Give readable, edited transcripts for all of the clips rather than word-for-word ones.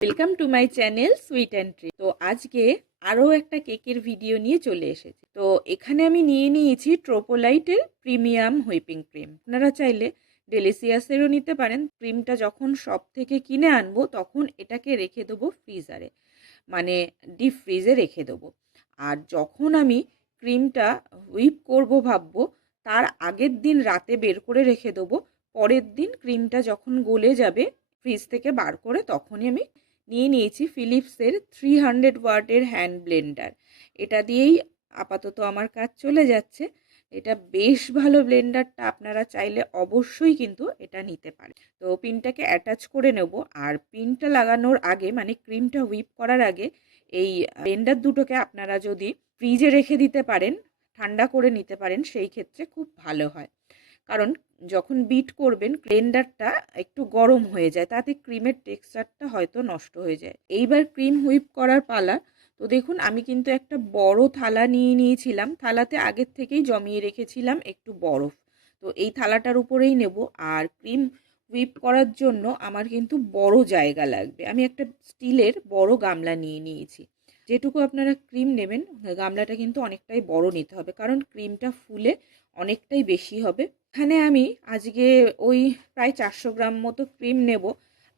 Welcome to my channel sweet and tree. তো আজকে আরও একটা কেকের ভিডিও নিয়ে চলে এসেছি। তো এখানে আমি নিয়ে নিয়েছি ট্রোপোলাইটের প্রিমিয়াম হুইপিং ক্রিম। আপনারা চাইলে ডেলিসিয়াসেরও নিতে পারেন। ক্রিমটা যখন শপ থেকে কিনে আনবো তখন এটাকে রেখে দেবো ফ্রিজারে, মানে ডিপ ফ্রিজে রেখে দেবো। আর যখন আমি ক্রিমটা হুইপ করব ভাববো, তার আগের দিন রাতে বের করে রেখে দেবো। পরের দিন ক্রিমটা যখন গলে যাবে ফ্রিজ থেকে বার করে, তখনই আমি নিয়ে নিয়েছি ফিলিপসের 300 ওয়াটের হ্যান্ড ব্লেন্ডার। এটা দিয়েই আপাতত আমার কাজ চলে যাচ্ছে। এটা বেশ ভালো ব্লেন্ডারটা, আপনারা চাইলে অবশ্যই কিন্তু এটা নিতে পারেন। তো পিনটাকে অ্যাটাচ করে নেব। আর পিনটা লাগানোর আগে, মানে ক্রিমটা হুইপ করার আগে, এই ব্লেন্ডার দুটোকে আপনারা যদি ফ্রিজে রেখে দিতে পারেন, ঠান্ডা করে নিতে পারেন, সেই ক্ষেত্রে খুব ভালো হয়। কারণ যখন বিট করবেন ব্লেন্ডারটা একটু গরম হয়ে যায়, তাতে ক্রিমের টেক্সচারটা হয়তো নষ্ট হয়ে যায়। এইবার ক্রিম হুইপ করার পালা। তো দেখুন, আমি কিন্তু একটা বড় থালা নিয়ে নিয়েছিলাম। থালাতে আগের থেকেই জমিয়ে রেখেছিলাম একটু বরফ। তো এই থালাটার উপরেই নেব। আর ক্রিম হুইপ করার জন্য আমার কিন্তু বড় জায়গা লাগবে। আমি একটা স্টিলের বড় গামলা নিয়ে নিয়েছি। যেটুকু আপনারা ক্রিম নেবেন, গামলাটা কিন্তু অনেকটাই বড় নিতে হবে, কারণ ক্রিমটা ফুলে অনেকটাই বেশি হবে। এখানে আমি আজকে ওই প্রায় 400 গ্রাম মতো ক্রিম নেব।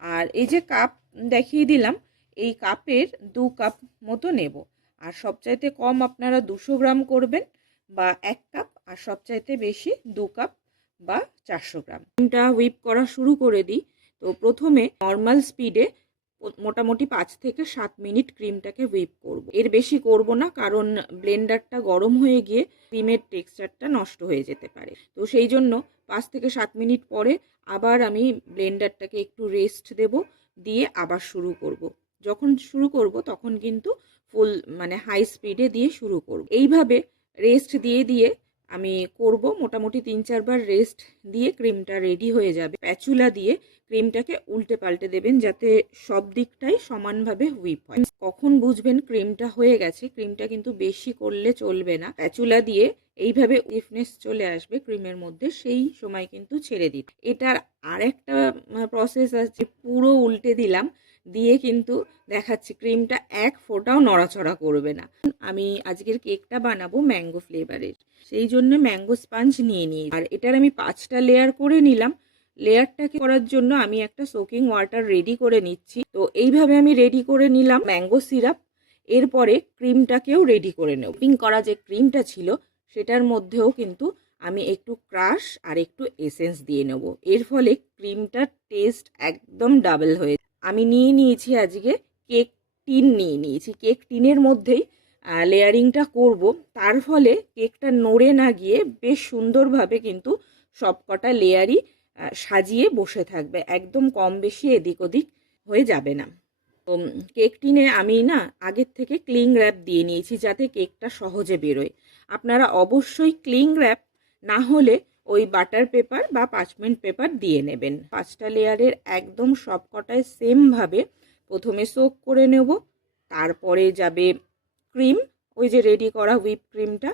আর এই যে কাপ দেখিয়ে দিলাম, এই কাপের 2 কাপ মতো নেব। আর সবচাইতে কম আপনারা 200 গ্রাম করবেন বা 1 কাপ, আর সবচাইতে বেশি 2 কাপ বা 400 গ্রাম। ক্রিমটা হুইপ করা শুরু করে দিই। তো প্রথমে নর্মাল স্পিডে মোটামুটি 5 থেকে 7 মিনিট ক্রিমটাকে হুইপ করব। এর বেশি করব না, কারণ ব্লেন্ডারটা গরম হয়ে গিয়ে ক্রিমের টেক্সচারটা নষ্ট হয়ে যেতে পারে। তো সেই জন্য 5 থেকে 7 মিনিট পরে আবার আমি ব্লেন্ডারটাকে একটু রেস্ট দেব, দিয়ে আবার শুরু করব। যখন শুরু করব তখন কিন্তু ফুল, মানে হাই স্পিডে দিয়ে শুরু করব। এইভাবে রেস্ট দিয়ে দিয়ে আমি করব। মোটামুটি 3-4 বার রেস্ট দিয়ে ক্রিমটা রেডি হয়ে যাবে। স্প্যাচুলা দিয়ে ক্রিমটাকে উল্টে পাল্টে দেবেন, যাতে সব দিকটাই সমানভাবে হুইপ হয়। কখন বুঝবেন ক্রিমটা হয়ে গেছে? ক্রিমটা কিন্তু বেশি করলে চলবে না। স্প্যাচুলা দিয়ে এইভাবে স্টিফনেস চলে আসবে ক্রিমের মধ্যে, সেই সময় কিন্তু ছেড়ে দিন। এটার আরেকটা প্রসেস আছে। পুরো উল্টে দিলাম, দিয়ে কিন্তু দেখাচ্ছি ক্রিমটা এক ফোঁটাও নড়াচড়া করবে না। আমি আজকের কেকটা বানাবো ম্যাঙ্গো ফ্লেভারের, সেই জন্য ম্যাঙ্গো স্পঞ্জ নিয়ে নিই। আর এটার আমি 5টা লেয়ার করে নিলাম। লেয়ারটাকে করার জন্য আমি একটা সোকিং ওয়াটার রেডি করে নিচ্ছি। তো এইভাবে আমি রেডি করে নিলাম ম্যাঙ্গো সিরাপ। এরপরে ক্রিমটাকেও রেডি করে নেব। হুইপিং করা যে ক্রিমটা ছিল সেটার মধ্যেও কিন্তু আমি একটু ক্রাশ আর একটু এসেন্স দিয়ে নেব। এর ফলে ক্রিমটার টেস্ট একদম ডাবল হয়ে। আমি নিয়ে নিয়েছি আজকে কেক টিন নিয়ে নিয়েছি। কেক টিনের মধ্যেই লেয়ারিংটা করব। তার ফলে কেকটা নড়ে না গিয়ে বেশ সুন্দরভাবে কিন্তু সবকটা লেয়ারই সাজিয়ে বসে থাকবে, একদম কম বেশি এদিক ওদিক হয়ে যাবে না। তো কেক টিনে আমি না আগের থেকে ক্লিং র্যাপ দিয়ে নিয়েছি, যাতে কেকটা সহজে বেরোয়। আপনারা অবশ্যই ক্লিং র্যাপ না হলে ওই বাটার পেপার বা পার্চমেন্ট পেপার দিয়ে নেবেন। 5টা লেয়ারের একদম সবকটায় সেমভাবে প্রথমে সোক করে নেব। তারপরে যাবে ক্রিম, ওই যে রেডি করা হুইপ ক্রিমটা।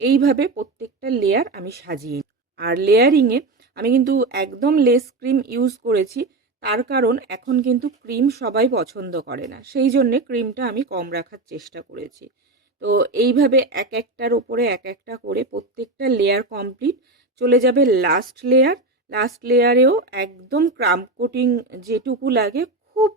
এইভাবে প্রত্যেকটা লেয়ার আমি সাজিয়ে। আর লেয়ারিংয়ে আমি কিন্তু একদম লেস ক্রিম ইউজ করেছি, তার কারণ এখন কিন্তু ক্রিম সবাই পছন্দ করে না, সেই জন্যে ক্রিমটা আমি কম রাখার চেষ্টা করেছি। তো এইভাবে এক একটার উপরে এক একটা করে প্রত্যেকটা লেয়ার কমপ্লিট। চলে যাবে লাস্ট লেয়ার। লাস্ট লেয়ারেও একদম ক্রাম্প কোটিং যেটুকু লাগে, খুব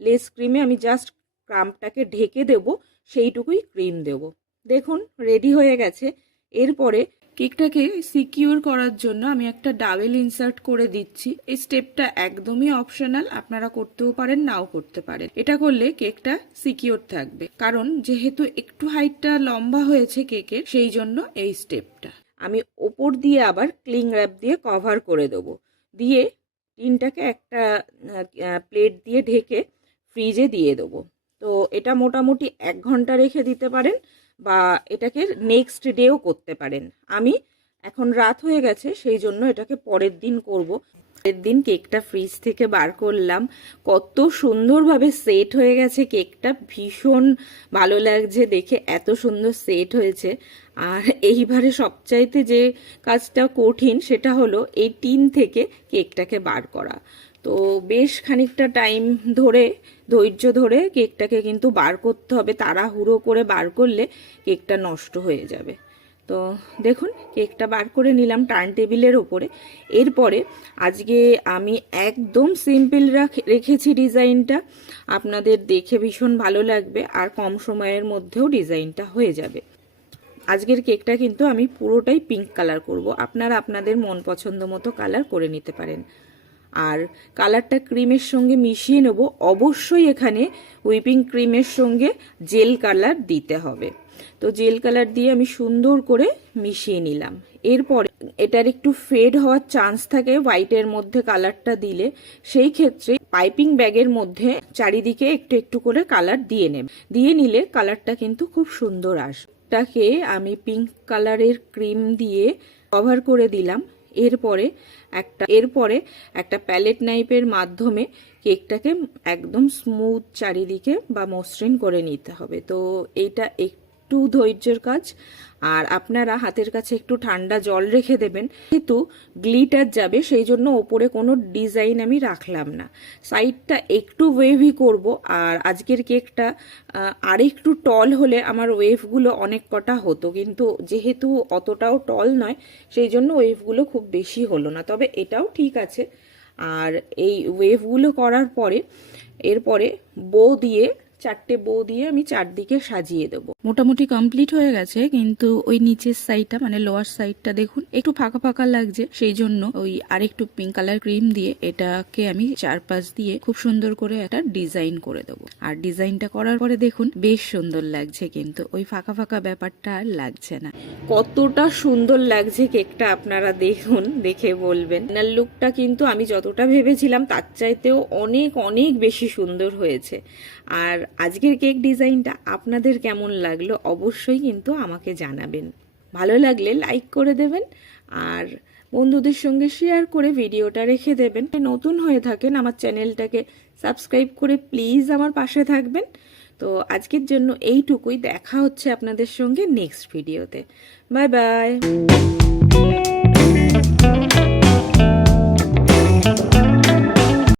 লেস ক্রিমে আমি জাস্ট ক্রাম্পটাকে ঢেকে দেব, সেইটুকুই ক্রিম দেব। দেখুন রেডি হয়ে গেছে। এরপরে কেকটাকে সিকিউর করার জন্য আমি একটা ডাবল ইনসার্ট করে দিচ্ছি। এই স্টেপটা একদমই অপশনাল, আপনারা করতেও পারেন নাও করতে পারেন। এটা করলে কেকটা সিকিউর থাকবে, কারণ যেহেতু একটু হাইটটা লম্বা হয়েছে কেকের, সেই জন্য এই স্টেপটা। আমি ওপর দিয়ে আবার ক্লিং র্যাপ দিয়ে কভার করে দেবো, দিয়ে টিনটাকে একটা প্লেট দিয়ে ঢেকে ফ্রিজে দিয়ে দেবো। তো এটা মোটামুটি 1 ঘন্টা রেখে দিতে পারেন, বা এটাকে নেক্সট ডেও করতে পারেন। আমি এখন রাত হয়ে গেছে, সেই জন্য এটাকে পরের দিন করব। পরের দিন কেকটা ফ্রিজ থেকে বার করলাম, কত সুন্দরভাবে সেট হয়ে গেছে কেকটা। ভীষণ ভালো লাগছে দেখে, এত সুন্দর সেট হয়েছে। আর এইবারে সবচাইতে যে কাজটা কঠিন সেটা হলো এই টিন থেকে কেকটাকে বার করা। তো তো বেশ খানিকটা টাইম ধরে ধৈর্য ধরে কেকটাকে কিন্তু বার করতে হবে, তাড়াহুড়ো করে বার করলে কেকটা নষ্ট হয়ে যাবে। তো দেখুন কেকটা বার করে নিলাম টার্ন টেবিলের ওপরে। এরপরে আজকে আমি একদম সিম্পল রেখেছি ডিজাইনটা, আপনাদের দেখে ভীষণ ভালো লাগবে আর কম সময়ের মধ্যেও ডিজাইনটা হয়ে যাবে। আজকের কেকটা কিন্তু আমি পুরোটাই পিঙ্ক কালার করব, আপনারা আপনাদের মন পছন্দ মতো কালার করে নিতে পারেন। আর কালারটা ক্রিমের সঙ্গে মিশিয়ে নেব। অবশ্যই এখানে হুইপিং ক্রিমের সঙ্গে জেল কালার দিতে হবে। তো জেল কালার দিয়ে আমি সুন্দর করে মিশিয়ে নিলাম। এরপরে এটার একটু ফেড হওয়ার চান্স থাকে হোয়াইটের মধ্যে কালারটা দিলে, সেই ক্ষেত্রে পাইপিং ব্যাগের মধ্যে চারিদিকে একটু একটু করে কালার দিয়ে নিলে কালারটা কিন্তু খুব সুন্দর আসবে। এটাকে আমি পিঙ্ক কালারের ক্রিম দিয়ে কভার করে দিলাম। এরপরে একটা প্যালেট নাইফের মাধ্যমে কেকটাকে একদম স্মুথ চারিদিকে বা মসৃণ করে নিতে হবে। তো এইটা একটু ধৈর্যের কাজ, আর আপনারা হাতের কাছে একটু ঠান্ডা জল রেখে দেবেন। যেহেতু গ্লিটার যাবে সেই জন্য ওপরে কোনো ডিজাইন আমি রাখলাম না, সাইডটা একটু ওয়েভই করব। আর আজকের কেকটা আরেকটু টল হলে আমার ওয়েভগুলো অনেক কটা হতো, কিন্তু যেহেতু অতটাও টল নয় সেই জন্য ওয়েভগুলো খুব বেশি হলো না, তবে এটাও ঠিক আছে। আর এই ওয়েভগুলো করার পরে এরপরে চারটে বো দিয়ে আমি চারদিকে সাজিয়ে দেবো। মোটামুটি কমপ্লিট হয়ে গেছে, কিন্তু ওই নিচের সাইডটা মানে লোয়ার সাইডটা দেখুন একটু ফাঁকা ফাঁকা লাগছে, সেই জন্য ওই আরেকটু পিঙ্ক কালার ক্রিম দিয়ে এটাকে আমি চারপাশ দিয়ে খুব সুন্দর করে একটা ডিজাইন করে দেবো। আর ডিজাইনটা করার পরে দেখুন বেশ সুন্দর লাগছে, কিন্তু ওই ফাঁকা ফাঁকা ব্যাপারটা আর লাগছে না। কতটা সুন্দর লাগছে কেকটা আপনারা দেখুন, দেখে বলবেন। ফাইনাল লুকটা কিন্তু আমি যতটা ভেবেছিলাম তার চাইতেও অনেক অনেক বেশি সুন্দর হয়েছে। আর আজকের কেক ডিজাইনটা আপনাদের কেমন লাগলো অবশ্যই কিন্তু আমাকে জানাবেন। ভালো লাগলে লাইক করে দেবেন আর বন্ধুদের সঙ্গে শেয়ার করে ভিডিওটা রেখে দেবেন। নতুন হয়ে থাকেন আমার চ্যানেলটাকে সাবস্ক্রাইব করে প্লিজ আমার পাশে থাকবেন। তো আজকের জন্য এইটুকুই, দেখা হচ্ছে আপনাদের সঙ্গে নেক্সট ভিডিওতে। Bye bye.